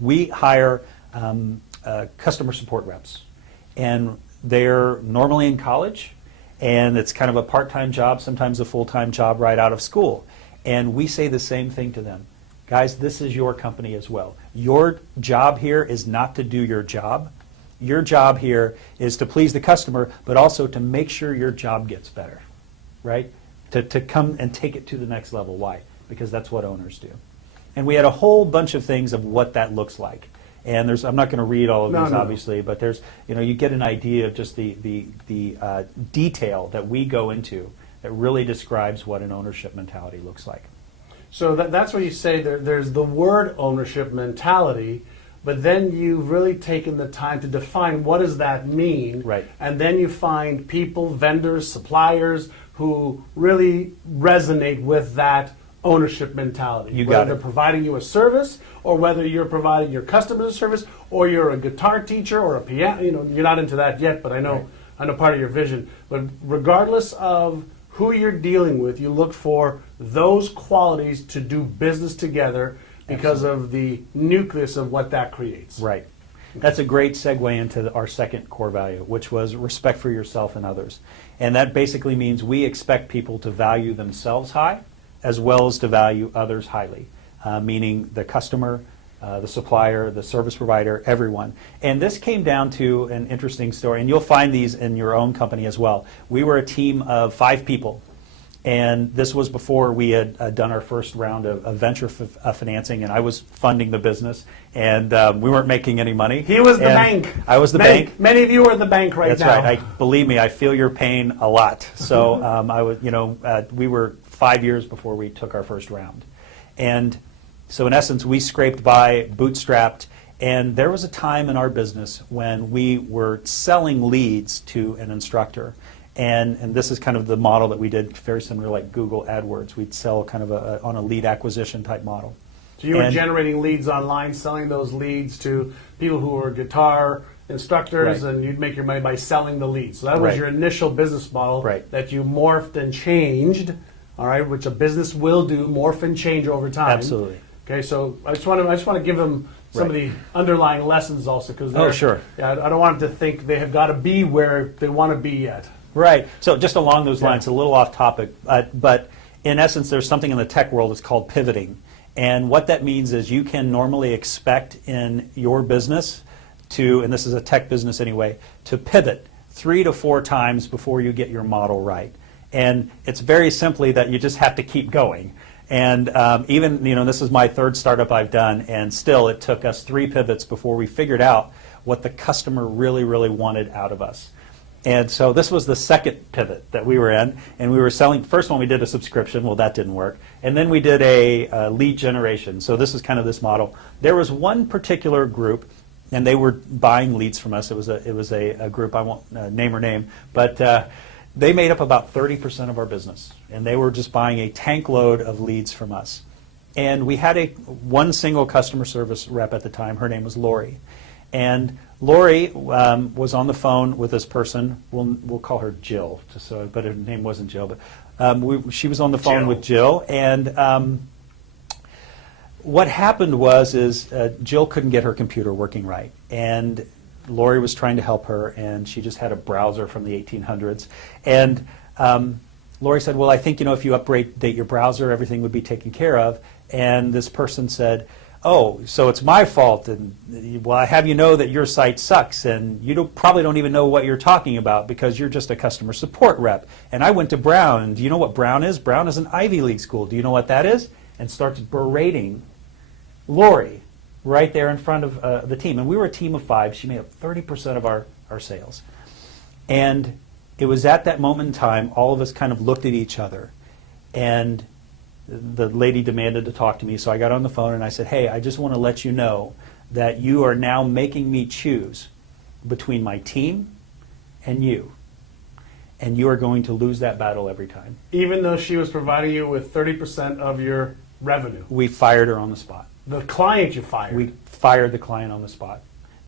we hire customer support reps, and they're normally in college, and it's kind of a part-time job, sometimes a full-time job right out of school. And we say the same thing to them. Guys, this is your company as well. Your job here is not to do your job. Your job here is to please the customer, but also to make sure your job gets better, right? To come and take it to the next level. Why? Because that's what owners do. And we had a whole bunch of things of what that looks like. And I'm not going to read all of these, obviously, but you get an idea of just the detail that we go into that really describes what an ownership mentality looks like. So that's where you say there's the word ownership mentality, but then you've really taken the time to define what does that mean. Right. And then you find people, vendors, suppliers who really resonate with that ownership mentality. You got whether it. they're providing you a service, or whether you're providing your customers a service, or you're a guitar teacher or a piano. You're not into that yet, but I know part of your vision. But regardless of who you're dealing with, you look for those qualities to do business together because of the nucleus of what that creates. Right. That's a great segue into our second core value, which was respect for yourself and others. And that basically means we expect people to value themselves high, as well as to value others highly, meaning the customer, the supplier, the service provider, everyone. And this came down to an interesting story, and you'll find these in your own company as well. We were a team of 5 people, and this was before we had done our first round of venture financing, and I was funding the business, and we weren't making any money. He was the bank. I was the bank. Many of you are the bank right now. That's right. Believe me, I feel your pain a lot. So I was, we were 5 years before we took our first round. And so in essence, we scraped by, bootstrapped, and there was a time in our business when we were selling leads to an instructor. And this is kind of the model that we did, very similar like Google AdWords. We'd sell kind of on a lead acquisition type model. So you were generating leads online, selling those leads to people who were guitar instructors, and you'd make your money by selling the leads. So that was your initial business model that you morphed and changed, all right, which a business will do, morph and change over time. Absolutely. Okay, so I just want to give them some of the underlying lessons also, because I don't want them to think they have got to be where they want to be yet. Right. So just along those lines, a little off topic, but in essence, there's something in the tech world that's called pivoting. And what that means is you can normally expect in your business to, and this is a tech business anyway, to pivot 3 to 4 times before you get your model right. And it's very simply that you just have to keep going. And even, this is my 3rd startup I've done, and still it took us 3 pivots before we figured out what the customer really, really wanted out of us. And so this was the second pivot that we were in, and we were selling. First one we did a subscription. Well, that didn't work. And then we did a lead generation. So this is kind of this model. There was one particular group, and they were buying leads from us. It was a group, I won't name or name, but they made up about 30% of our business, and they were just buying a tank load of leads from us. And we had one single customer service rep at the time. Her name was Lori. And Lori was on the phone with this person. We'll call her Jill, but her name wasn't Jill. But she was on the phone with Jill, and what happened was Jill couldn't get her computer working right, and Lori was trying to help her, and she just had a browser from the 1800s. And Lori said, "Well, I think if you update your browser, everything would be taken care of." And this person said, "Oh, so it's my fault, and well, I have you know that your site sucks, and you probably don't even know what you're talking about because you're just a customer support rep. And I went to Brown, and do you know what Brown is? Brown is an Ivy League school. Do you know what that is?" And starts berating Lori right there in front of the team. And we were a team of 5. She made up 30% of our sales. And it was at that moment in time, all of us kind of looked at each other, and the lady demanded to talk to me, so I got on the phone and I said, "Hey, I just want to let you know that you are now making me choose between my team and you. And you are going to lose that battle every time." Even though she was providing you with 30% of your revenue? We fired her on the spot. The client you fired? We fired the client on the spot.